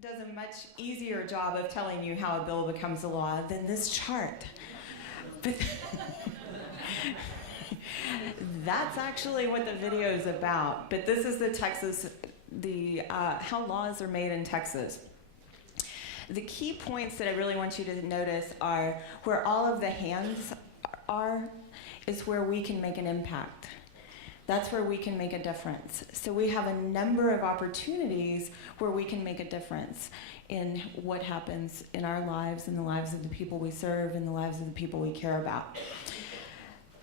does a much easier job of telling you how a bill becomes a law than this chart. But that's actually what the video is about. But this is how laws are made in Texas. The key points that I really want you to notice are where all of the hands are is where we can make an impact. That's where we can make a difference. So we have a number of opportunities where we can make a difference in what happens in our lives, in the lives of the people we serve, in the lives of the people we care about.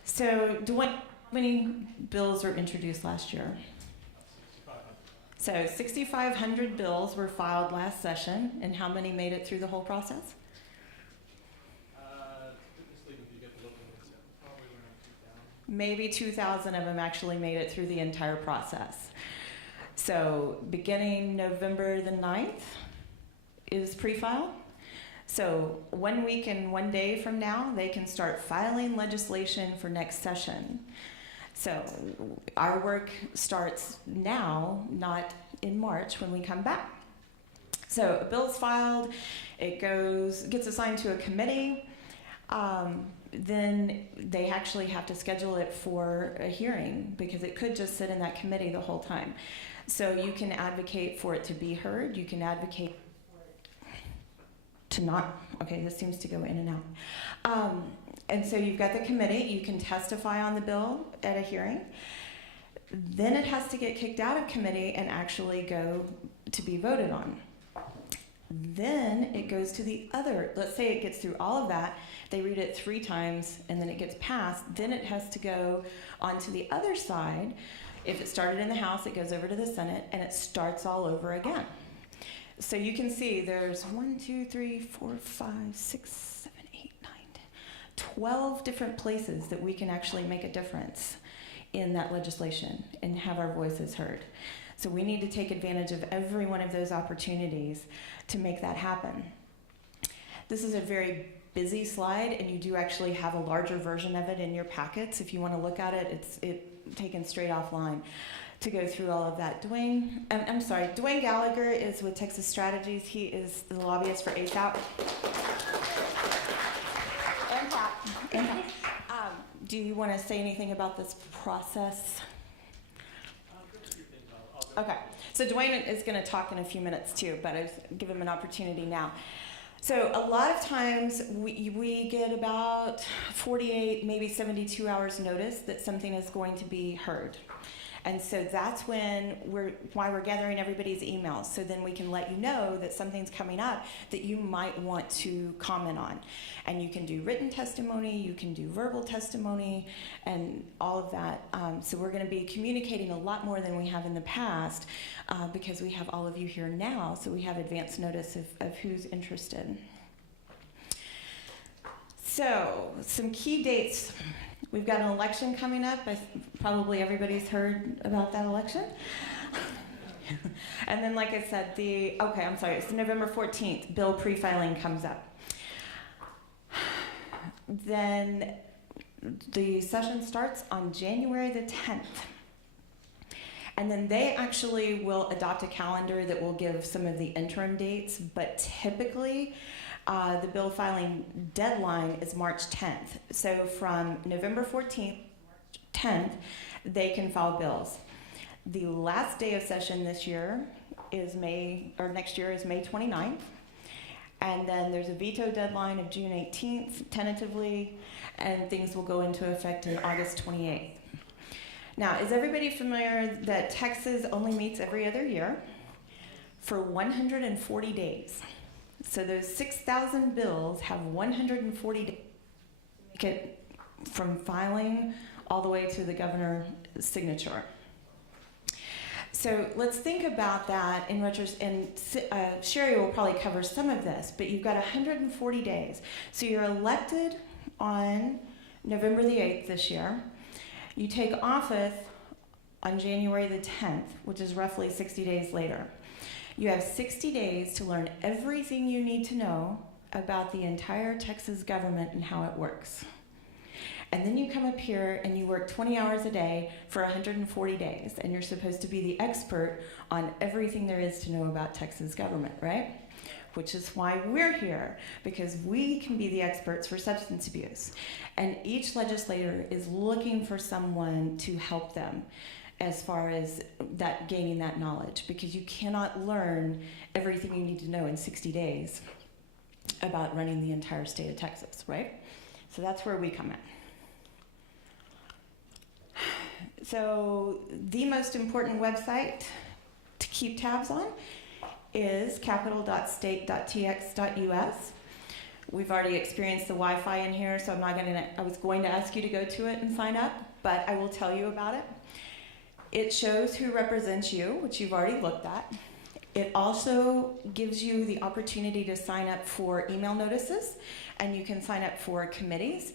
So how many bills were introduced last year? 6,500. So 6,500 bills were filed last session, and how many made it through the whole process? Maybe 2,000 of them actually made it through the entire process. So beginning November the 9th is pre-file. So 1 week and 1 day from now, they can start filing legislation for next session. So our work starts now, not in March when we come back. So a bill's filed, it gets assigned to a committee. Then they actually have to schedule it for a hearing because it could just sit in that committee the whole time. So you can advocate for it to be heard. You can advocate for it to not. Okay, this seems to go in and out. And so you've got the committee. You can testify on the bill at a hearing. Then it has to get kicked out of committee and actually go to be voted on. Then it goes to the other, let's say it gets through all of that, they read it 3 times, and then it gets passed, then it has to go on to the other side. If it started in the House, it goes over to the Senate, and it starts all over again. So you can see there's 1, 2, 3, 4, 5, 6, 7, 8, 9, 10, 12 different places that we can actually make a difference in that legislation and have our voices heard. So we need to take advantage of every one of those opportunities to make that happen. This is a very busy slide, and you do actually have a larger version of it in your packets. If you want to look at it, it's taken straight offline to go through all of that. Dwayne Gallagher is with Texas Strategies. He is the lobbyist for ASAP. Do you want to say anything about this process? Okay, so Dwayne is going to talk in a few minutes too, but I'll give him an opportunity now. So a lot of times we get about 48, maybe 72 hours notice that something is going to be heard. And so that's why we're gathering everybody's emails, so then we can let you know that something's coming up that you might want to comment on. And you can do written testimony, you can do verbal testimony, and all of that. So we're going to be communicating a lot more than we have in the past because we have all of you here now, so we have advance notice of who's interested. So some key dates. We've got an election coming up. Probably everybody's heard about that election. And then, like I said, it's November 14th, bill pre-filing comes up. Then the session starts on January the 10th. And then they actually will adopt a calendar that will give some of the interim dates, but typically the bill filing deadline is March 10th. So from November 14th, March 10th, they can file bills. The last day of session next year is May 29th. And then there's a veto deadline of June 18th, tentatively, and things will go into effect in August 28th. Now, is everybody familiar that Texas only meets every other year for 140 days? So those 6,000 bills have 140 days to make it from filing all the way to the governor's signature. So let's think about that in retrospect, and Sherry will probably cover some of this, but you've got 140 days. So you're elected on November the 8th this year. You take office on January the 10th, which is roughly 60 days later. You have 60 days to learn everything you need to know about the entire Texas government and how it works. And then you come up here and you work 20 hours a day for 140 days, and you're supposed to be the expert on everything there is to know about Texas government, right? Which is why we're here, because we can be the experts for substance abuse. And each legislator is looking for someone to help them as far as that gaining that knowledge, because you cannot learn everything you need to know in 60 days about running the entire state of Texas, right? So that's where we come in. So the most important website to keep tabs on is capital.state.tx.us. We've already experienced the Wi-Fi in here, so I was going to ask you to go to it and sign up, but I will tell you about it. It shows who represents you, which you've already looked at. It also gives you the opportunity to sign up for email notices, and you can sign up for committees.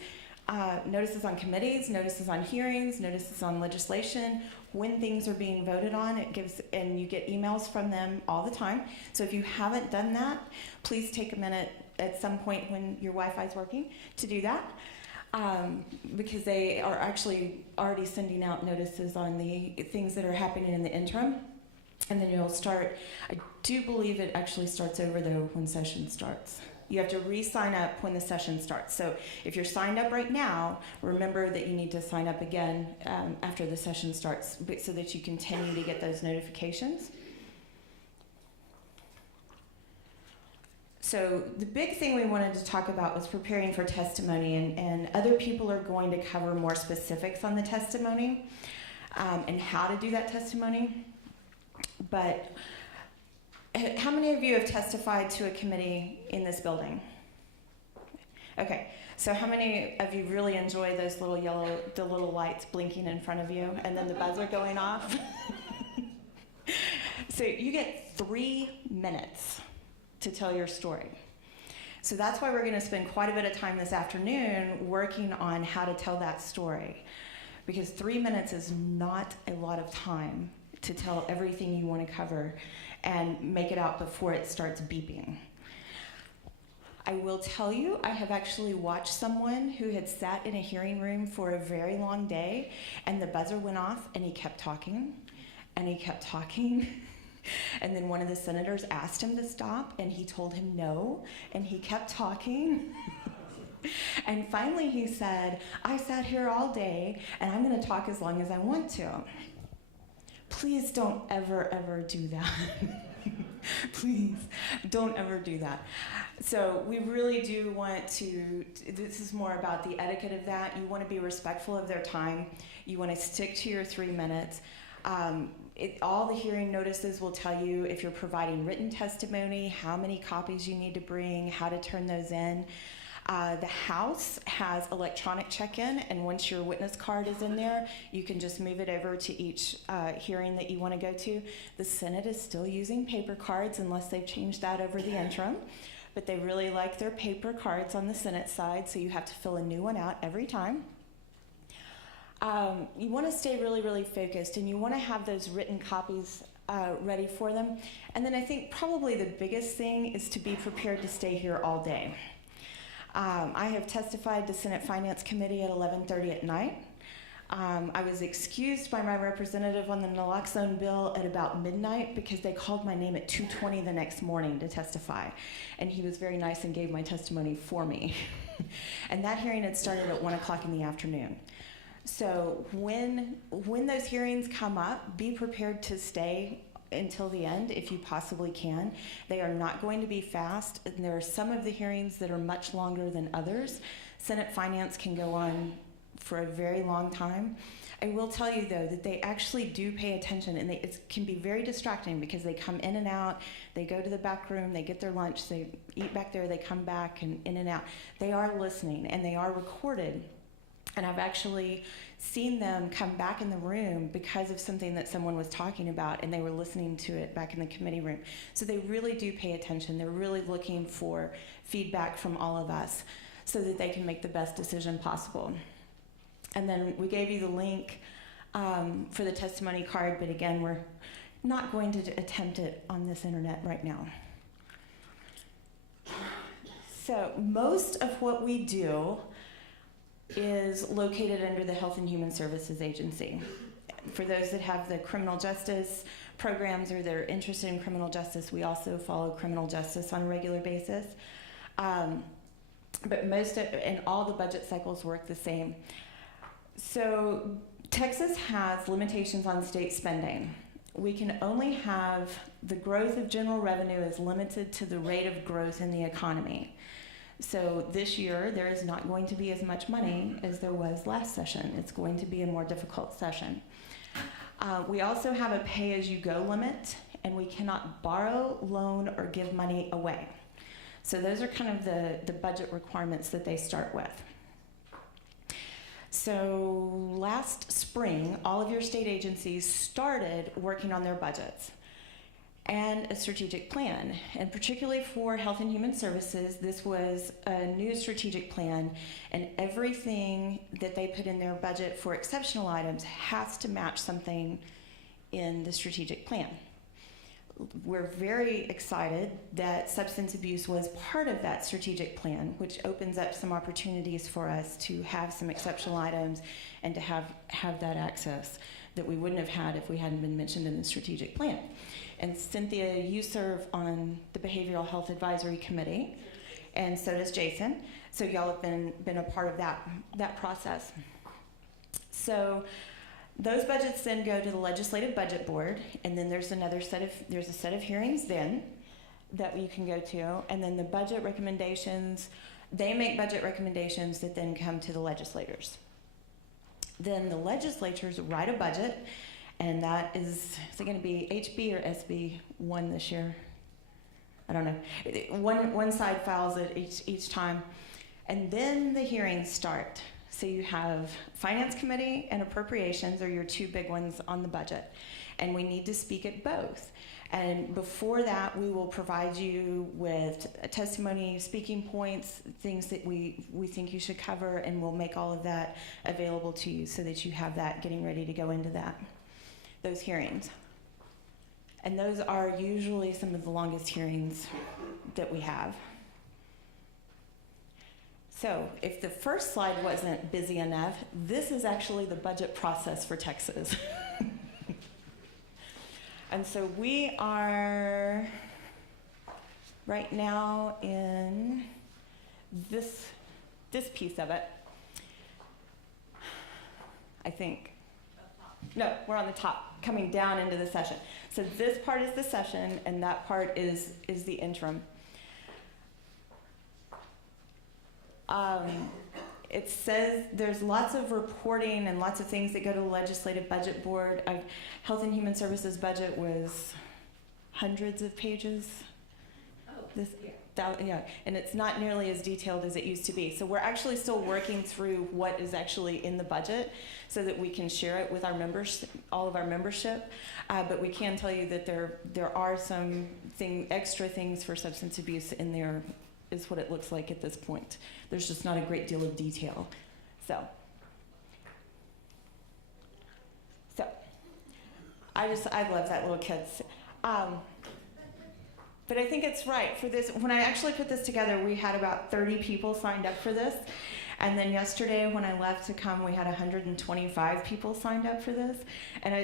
Notices on committees, notices on hearings, notices on legislation, when things are being voted on, and you get emails from them all the time. So if you haven't done that, please take a minute at some point when your Wi-Fi is working to do that, because they are actually already sending out notices on the things that are happening in the interim. And then you'll start, I do believe it actually starts over though when session starts. You have to re-sign up when the session starts. So if you're signed up right now, remember that you need to sign up again after the session starts so that you continue to get those notifications. So the big thing we wanted to talk about was preparing for testimony, and other people are going to cover more specifics on the testimony and how to do that testimony. But how many of you have testified to a committee in this building? Okay, so how many of you really enjoy those little the little lights blinking in front of you and then the buzzer going off? So you get 3 minutes to tell your story. So that's why we're going to spend quite a bit of time this afternoon working on how to tell that story, because 3 minutes is not a lot of time to tell everything you want to cover and make it out before it starts beeping. I will tell you, I have actually watched someone who had sat in a hearing room for a very long day, and the buzzer went off, and he kept talking, and he kept talking. And then one of the senators asked him to stop, and he told him no, and he kept talking. And finally he said, I sat here all day, and I'm going to talk as long as I want to. Please don't ever do that. Please, don't ever do that. So we really do want to, this is more about the etiquette of that. You want to be respectful of their time. You want to stick to your 3 minutes. All the hearing notices will tell you if you're providing written testimony, how many copies you need to bring, how to turn those in. The House has electronic check-in, and once your witness card is in there, you can just move it over to each hearing that you want to go to. The Senate is still using paper cards unless they've changed that over the interim, but they really like their paper cards on the Senate side, so you have to fill a new one out every time. You want to stay really focused, and you want to have those written copies ready for them. And then I think probably the biggest thing is to be prepared to stay here all day. I have testified to Senate Finance Committee at 11:30 at night. I was excused by my representative on the naloxone bill at about midnight because they called my name at 2:20 the next morning to testify. And he was very nice and gave my testimony for me. And that hearing had started at 1 o'clock in the afternoon. So when those hearings come up, be prepared to stay until the end if you possibly can. They are not going to be fast, and there are some of the hearings that are much longer than others. Senate Finance can go on for a very long time. I will tell you though that they actually do pay attention, and it can be very distracting because they come in and out, they go to the back room, they get their lunch, they eat back there, they come back and in and out. They are listening, and they are recorded. And I've actually seen them come back in the room because of something that someone was talking about, and they were listening to it back in the committee room. So they really do pay attention. They're really looking for feedback from all of us so that they can make the best decision possible. And then we gave you the link for the testimony card, but again, we're not going to attempt it on this internet right now. So most of what we do is located under the Health and Human Services Agency. For those that have the criminal justice programs or they're interested in criminal justice, we also follow criminal justice on a regular basis. But and all the budget cycles work the same. So Texas has limitations on state spending. We can only have the growth of general revenue is limited to the rate of growth in the economy. So this year, there is not going to be as much money as there was last session. It's going to be a more difficult session. We also have a pay-as-you-go limit, and we cannot borrow, loan, or give money away. So those are kind of the budget requirements that they start with. So last spring, all of your state agencies started working on their budgets and a strategic plan. And particularly for Health and Human Services, this was a new strategic plan, and everything that they put in their budget for exceptional items has to match something in the strategic plan. We're very excited that substance abuse was part of that strategic plan, which opens up some opportunities for us to have some exceptional items and to have that access that we wouldn't have had if we hadn't been mentioned in the strategic plan. And Cynthia, you serve on the Behavioral Health Advisory Committee, and so does Jason. So y'all have been a part of that process. So those budgets then go to the Legislative Budget Board, and then there's a set of hearings then that you can go to, and then the budget recommendations, they make budget recommendations that then come to the legislators. Then the legislatures write a budget, and that is it going to be HB or SB 1 this year? I don't know. One side files it each time, and then the hearings start. So you have Finance Committee and Appropriations are your two big ones on the budget, and we need to speak at both. And before that, we will provide you with a testimony, speaking points, things that we think you should cover, and we'll make all of that available to you so that you have that getting ready to go into those hearings. And those are usually some of the longest hearings that we have. So if the first slide wasn't busy enough, this is actually the budget process for Texas. And so we are right now in this piece of it, I think. No, we're on the top, coming down into the session. So this part is the session, and that part is the interim. It says there's lots of reporting and lots of things that go to the Legislative Budget Board. Health and Human Services budget was hundreds of pages. Yeah, and it's not nearly as detailed as it used to be. So we're actually still working through what is actually in the budget so that we can share it with our members, all of our membership. But we can tell you that there are some extra things for substance abuse in there, is what it looks like at this point. There's just not a great deal of detail. So I love that little kid. But I think it's right for this. When I actually put this together, we had about 30 people signed up for this. And then yesterday when I left to come, we had 125 people signed up for this. And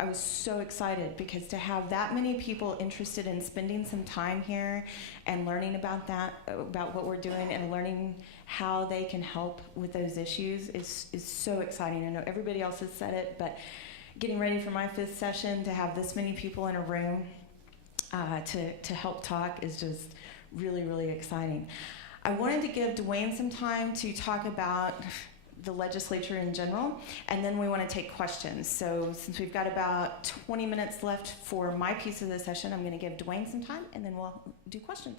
I was so excited because to have that many people interested in spending some time here and learning about what we're doing and learning how they can help with those issues is so exciting. I know everybody else has said it, but getting ready for my 5th session, to have this many people in a room to help talk is just really, really exciting. I wanted to give Dwayne some time to talk about the legislature in general, and then we want to take questions. So since we've got about 20 minutes left for my piece of the session, I'm going to give Dwayne some time, and then we'll do questions.